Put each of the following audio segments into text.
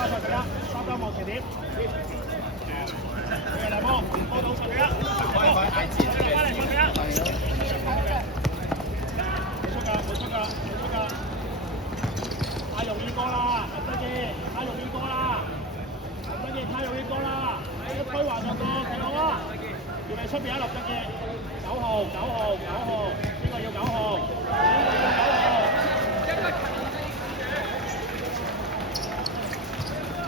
開賽第一，三分望前點。嚟波，波到賽第一，快翻嚟賽第一。冇出㗎，太容易過啦，林德傑，太容易過啦，林德傑太容易過啦，一推橫就過，幾好啊！要嚟出邊啊，林德傑，9號，呢個要9號，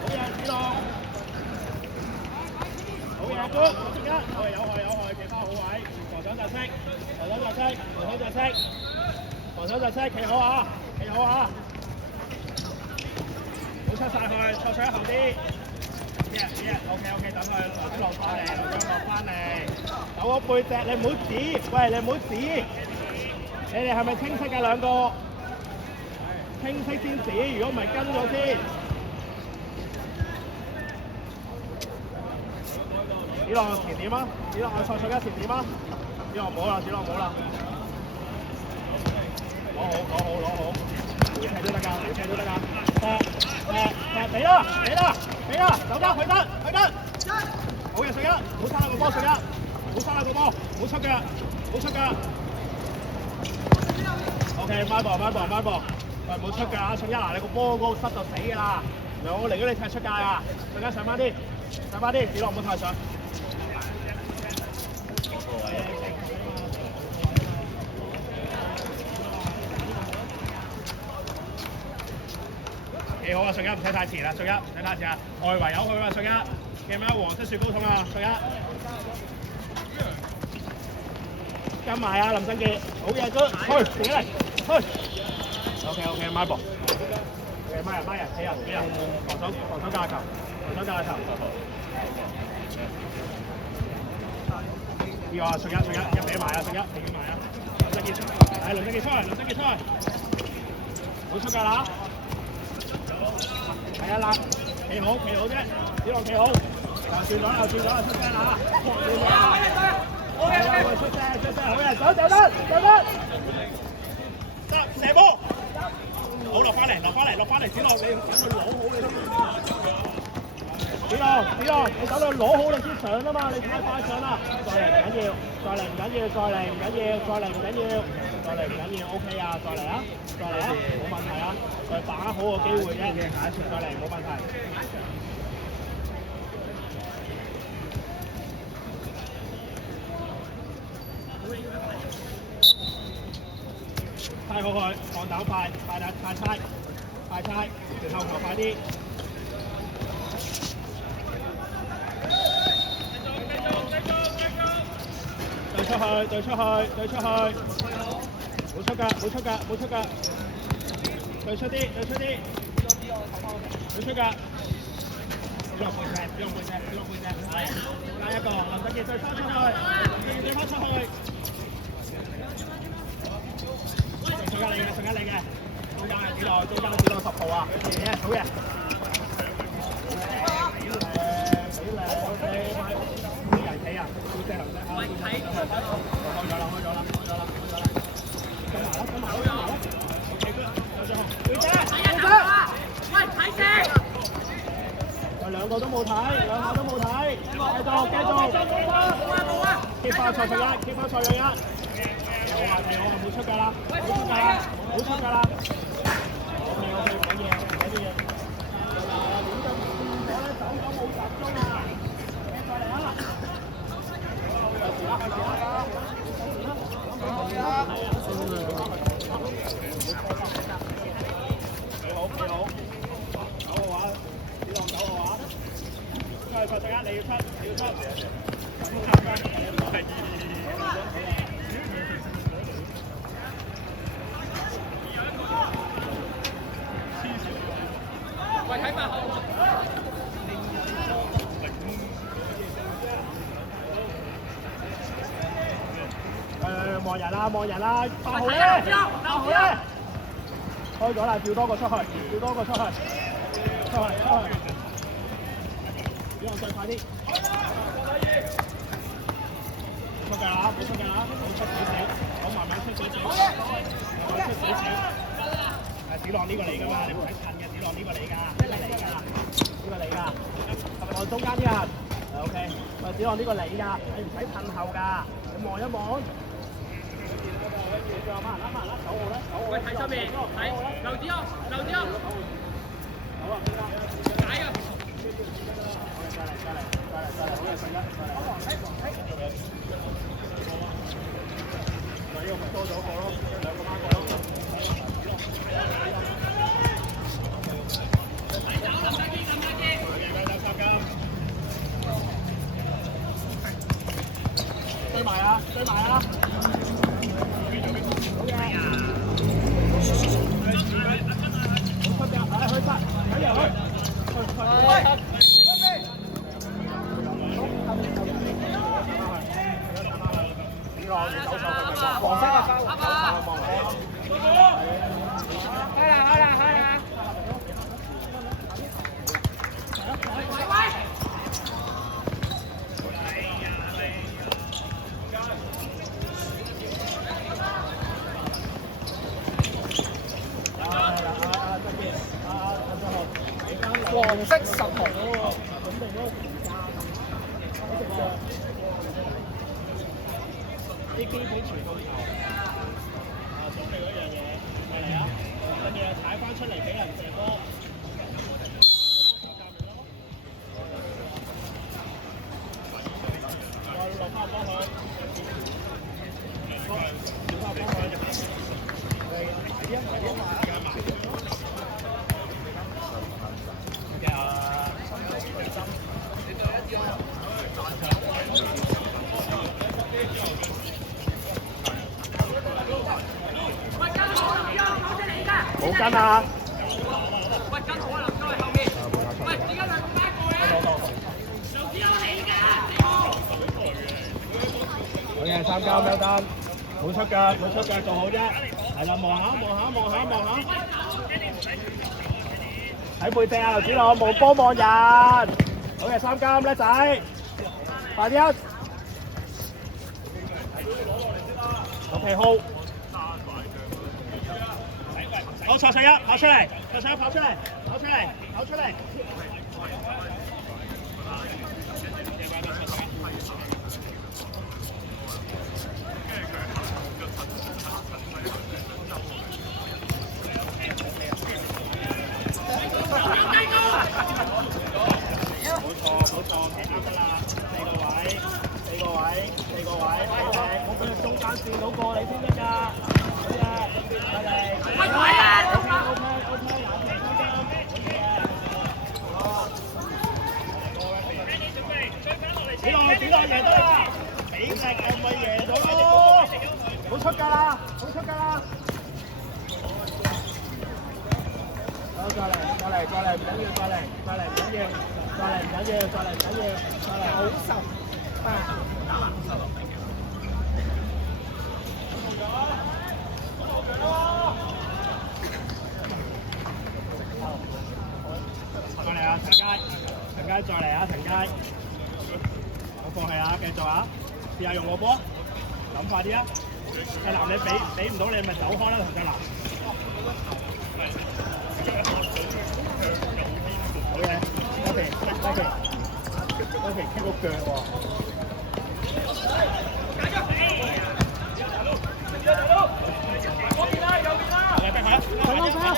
好嘢，子龍，好嘢，good，有害，其他好位，防守就識，防守就識，企好啊！唔好出晒去，錯上一後啲。OK， 等佢落翻嚟，有個背脊，你唔好指，喂，你唔好指。你哋係咪清晰㗎兩個？清晰先指，如果唔係跟咗先。子浪前點啊！子浪錯上一前點啊！子浪唔好啦，攞好，回踢都得㗎，俾啦，走得，去得，好嘢，順一，唔好差個波，唔好出㗎。OK， 孖步，喂，唔好出㗎，順一嗱，你個波嗰個塞就死㗎啦，我寧願你踢出界啊，順一上翻啲，子浪唔好太上。幾好啊！順一唔使太前啦，順一唔使太前啊！外圍有佢啊，順一記唔記得黃色雪糕筒啊？順一跟埋啊，林振傑，好嘢，good，去嚟，去 ，OK， 孖步 ，OK， 孖人，企人，防守架球，呢個啊，順一俾埋啊，順一俾埋啊，林振傑出嚟，唔好出界啦！係啊啦，企好啫，子浪企好，又轉咗，出聲啦嚇，出聲，好嘢，走得，得射波，好落翻嚟，子浪你等佢攞好你先，子浪你等佢攞好你先上啊嘛，你太快上啦，再嚟唔緊要 ，OK 啊，再嚟啊，冇問題啊，把握好個機會啫，再嚟冇問題。太好佢，放膽快猜，後球快啲。對出去。冇出㗎，對出啲，對出㗎，子浪背脊，加一個，林振傑對翻出去，對翻出去，順一嚟嘅，中間子浪10號啊，好嘢，俾人企啊，背脊林振傑，開咗啦。跟埋啦 ，OK， 背脊，喂，睇正，兩個都冇睇，繼續，揭翻賽上一，幾好啊，冇出㗎啦，OK， 唔緊要，點就變咗咧，走冇集中啊，再嚟啊！開始啦！幾好，9號啊，子浪9號啊，賽第一你要出，喂，睇8號。望人啦，8號咧，開咗啦，跳多個出去，子浪再快啲，冇出㗎啦，出少少，我慢慢出少少，子浪呢個嚟㗎嘛，你唔使近嘅，子浪呢個嚟㗎，望中間啲人。OK， 喂，子昂呢個你㗎，你唔使褪後㗎，你望一望。9號咧，喂，睇出面，睇劉子昂，劉子昂。好啊，解啊！再嚟，好嘅，順啦，再嚟。呢個咪多咗個咯，兩個孖個咯。追埋啊！追埋啊！好嘅。好出㗎，嚟去殺，緊入去。黃色嘅包，開啦！黃色10號。啲基本全部球，準備嗰樣嘢，嚟啊！跟住踩翻出嚟俾人射波，再落翻幫佢，調翻幫佢，冇跟啊！喂，跟好啊，林哥喺後面。喂，點解兩個拉過咧？劉子昂你㗎，好嘅，3交咩單？冇出㗎，做好啫。係啦，望下。睇背脊啊，劉子朗，望波望人。好嘅，3交叻仔，快啲啊 ！OK hold。好，錯上一，跑出嚟，冇錯，啱㗎啦，4個位，我俾佢中間線到過你先得㗎，好嘅，快嚟。幾耐贏得啦？比力係咪贏咗咯？好出㗎啦！好，再嚟，唔緊要，好18。再嚟啊，陳佳，再嚟啊，陳佳。唔好放棄啊，繼續啊！試下用個波，諗快啲啊！隻男你俾唔到你咪走開啦，同隻男。好嘅 ，OK， 踢個腳喎。嚟逼佢，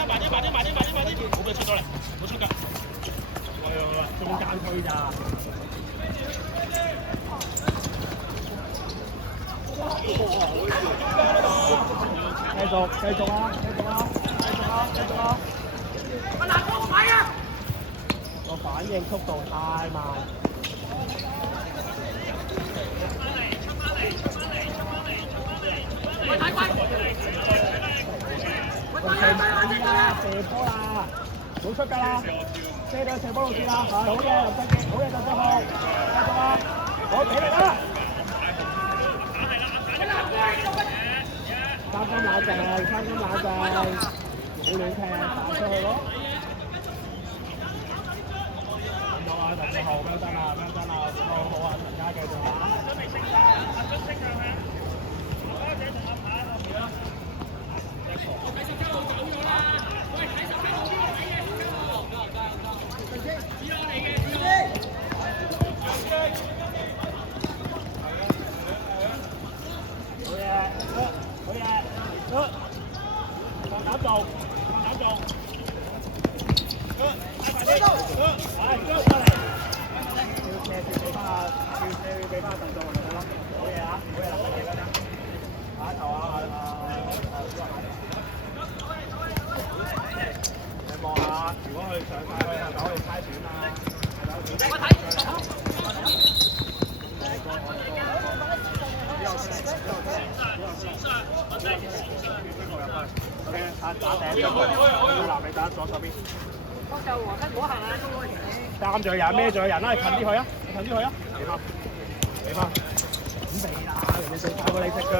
慢啲，冇俾出到嚟，冇出㗎。中間推咋？繼續啊！個反應速度太慢。喂，睇快！射波啦，冇出㗎啦，射到射波路線啦，好嘅，林世傑，好嘅，鄧俊浩，繼續啊，好俾力啦！三金冷靜，好亂踢，打出去咯。咁好啊，鄧俊浩，咩真啊，好啊，陳家繼續啊。過嚟。要斜住俾翻啊，要俾翻鄧俊文就得咯。好嘢啊！好嘢啦，乜嘢嗰陣？下一球啊！你望下，如果佢上晒去啊，就可以猜選啦。O K， 打頂一個，嗱你打左手邊。就黃身嗰行啊，擔住人，孭住人啦，你近啲佢啊，你近啲佢啊，俾翻，準備啦，人哋做快過你食㗎。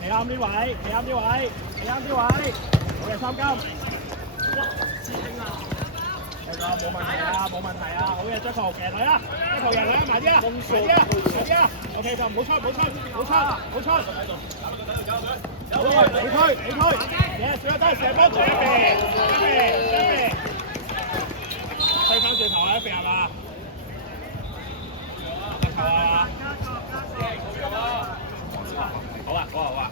你啱啲位，你啱啲位，你啱啲位，好嘅三金。冇問題啊，冇問題啊，好嘅 Jaco 騎佢啦 ，Jaco 贏佢埋啲啦，埋啲啦 ，OK 就唔好出，唔好出，唔好出，唔好出。好嘅，你推，嘢上得射波住一邊，推翻轉頭啊，一邊係嘛？球啊！好啊，好啊，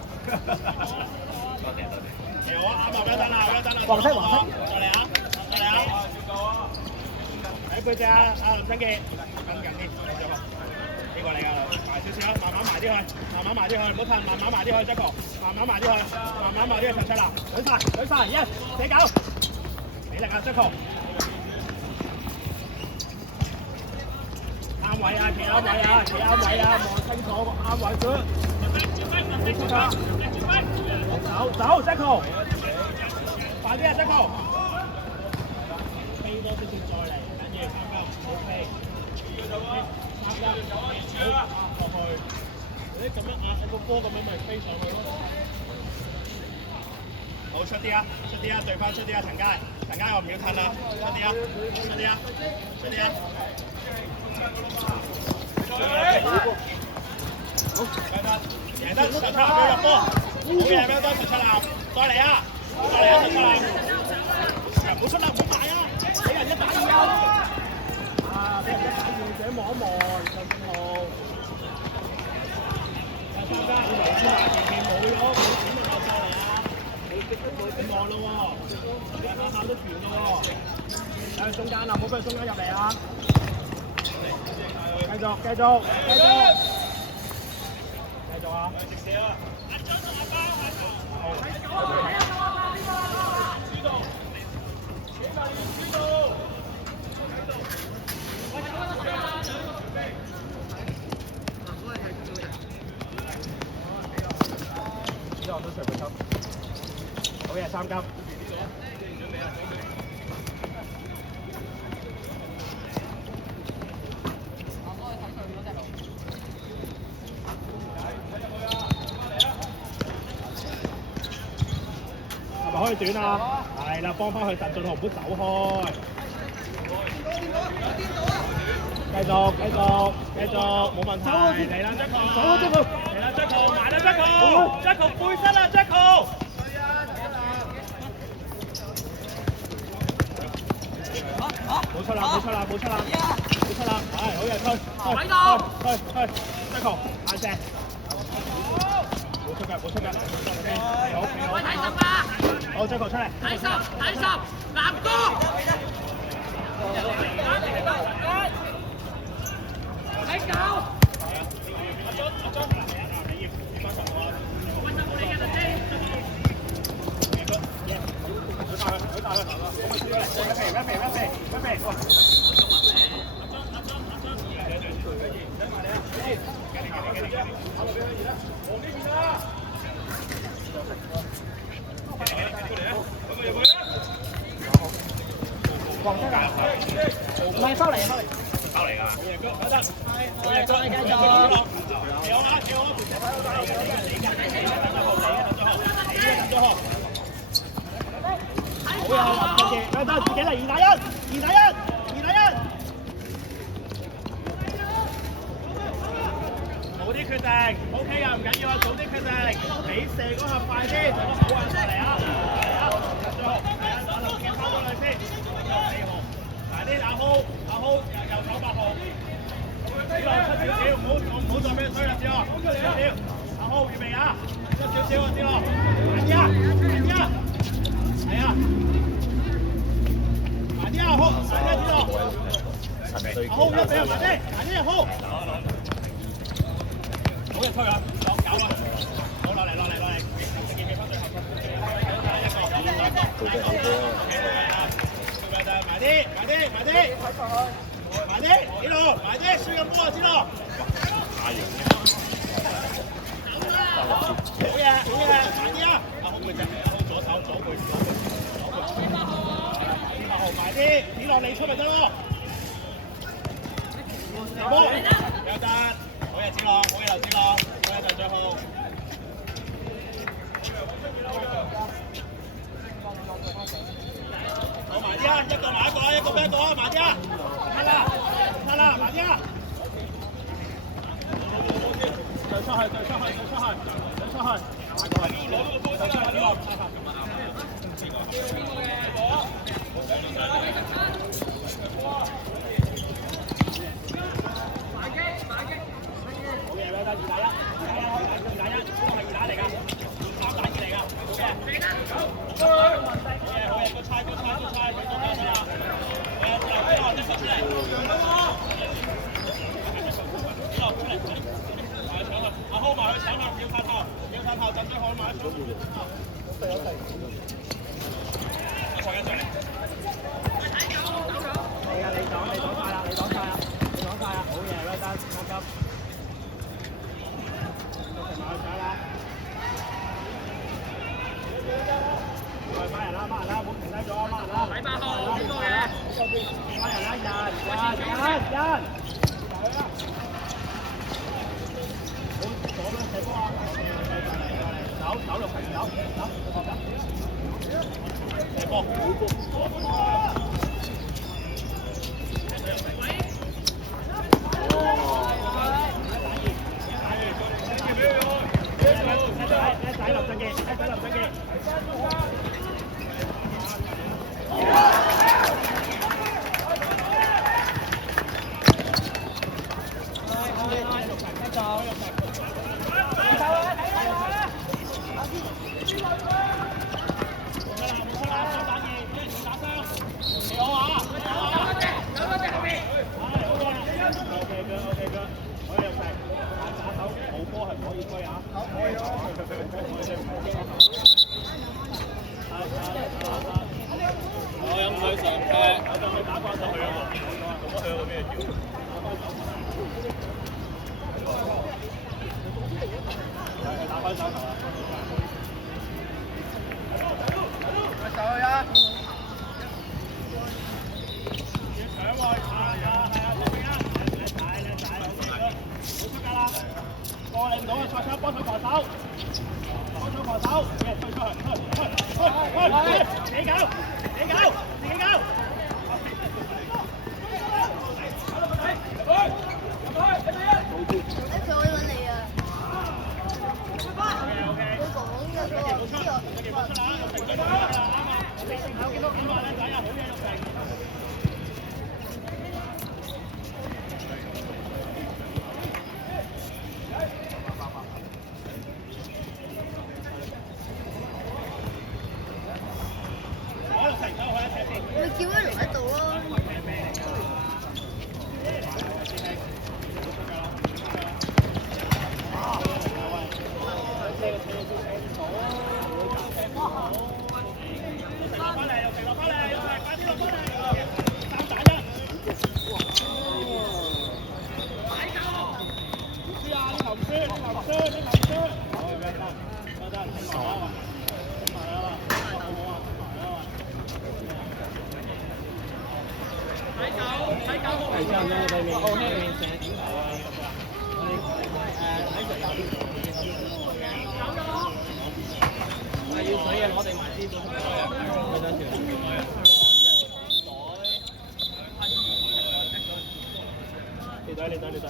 多謝。好啊，啱啊，等啦，黃色，過嚟啊！喺背脊啊，林生傑，跟緊啲，呢個嚟㗎，埋少少，慢慢埋啲去，唔好褪，慢慢埋啲去 ，Jaco， 慢慢埋啲去，陳卓南，舉晒，1、4、9，俾力啊 ，Jaco， 啱位啊，企啱位啊，望清楚，啱位咗，你出發，走 ，Jaco， 快啲啊 ，Jaco。飛多少少再嚟，緊要3級，好飛，3級，好落去，你咁樣壓個波咁樣咪飛上去咯。好出啲啊，對翻出啲啊，陳佳我唔要褪啦，出啲啊，好，贏得陳卓南入波，好嘢，咩多陳卓南，再嚟啊，陳卓南，唔好出啦，唔好買啊！俾人一打二啊！俾人一打二，自己望一望就算好。第三間，你頭先話前面冇錢就落晒嚟啊！你望咯喎，下下都傳咯喎。喺中間啊，唔好俾佢中間入嚟啊！繼續啊！直射啊！之後都隨佢抽，好嘢3金。係咪可以短啊？係啦，幫翻佢鄧俊豪唔好走開。繼續，冇問題。嚟啦 ，Jaco， 嚟啦 ，Jaco， 埋啦 ，Jaco， 背身啦 ，Jaco。冇出啦，係好嘢，推 ，Jaco， 硬射。冇出㗎，好 ，Jaco 出嚟。睇十，南哥。睇9。黃色㗎，唔係收嚟㗎。好嘢，繼續。得自己嚟2打1，早啲決定 ，OK 啊，唔緊要啊，早啲決定，你射嗰下快啲，好啊，嚟啊，打龍劍拋咗佢先，4號，快啲阿浩，又98號，子朗出少少，唔好再俾佢推啦，子朗，阿浩，好，預備啊！一少少啊，知咯。慢啲啊，慢啲啊。係啊。慢啲啊，好，慢啲知咯。好，一俾啊，慢啲，慢啲好。好嘅，推啊，搞啊。好，落嚟。記翻最後。埋啲，知道，埋啲，輸咁多知道。好嘢，慢啲啊！好背脊，好左背。好埋啲，跌落嚟出咪得咯。波，有得，好嘢知咯，好嘢就最好。好埋啲啊！一個埋一個啊，一個俾一個啊，埋啲啊！得啦，埋啲啊！對出去。好嘢，得2打1，係2打1嚟㗎，3打2嚟㗎，好嘢，個猜，出嚟。hold 埋佢，搶下，要探頭，陣最好埋一場。一上嚟。係啊，你擋晒啦，好嘢，威丹，啱急。埋去搶啦。翻人啦，唔好停低咗，翻人啦。8號邊個嘅？翻人啦，人。左邊射波啊！走落嚟，走，射波。一仔林俊傑。過嚟唔到啊！蔡生幫手防守，推出去，自己搞。咪叫佢留喺度咯。你得。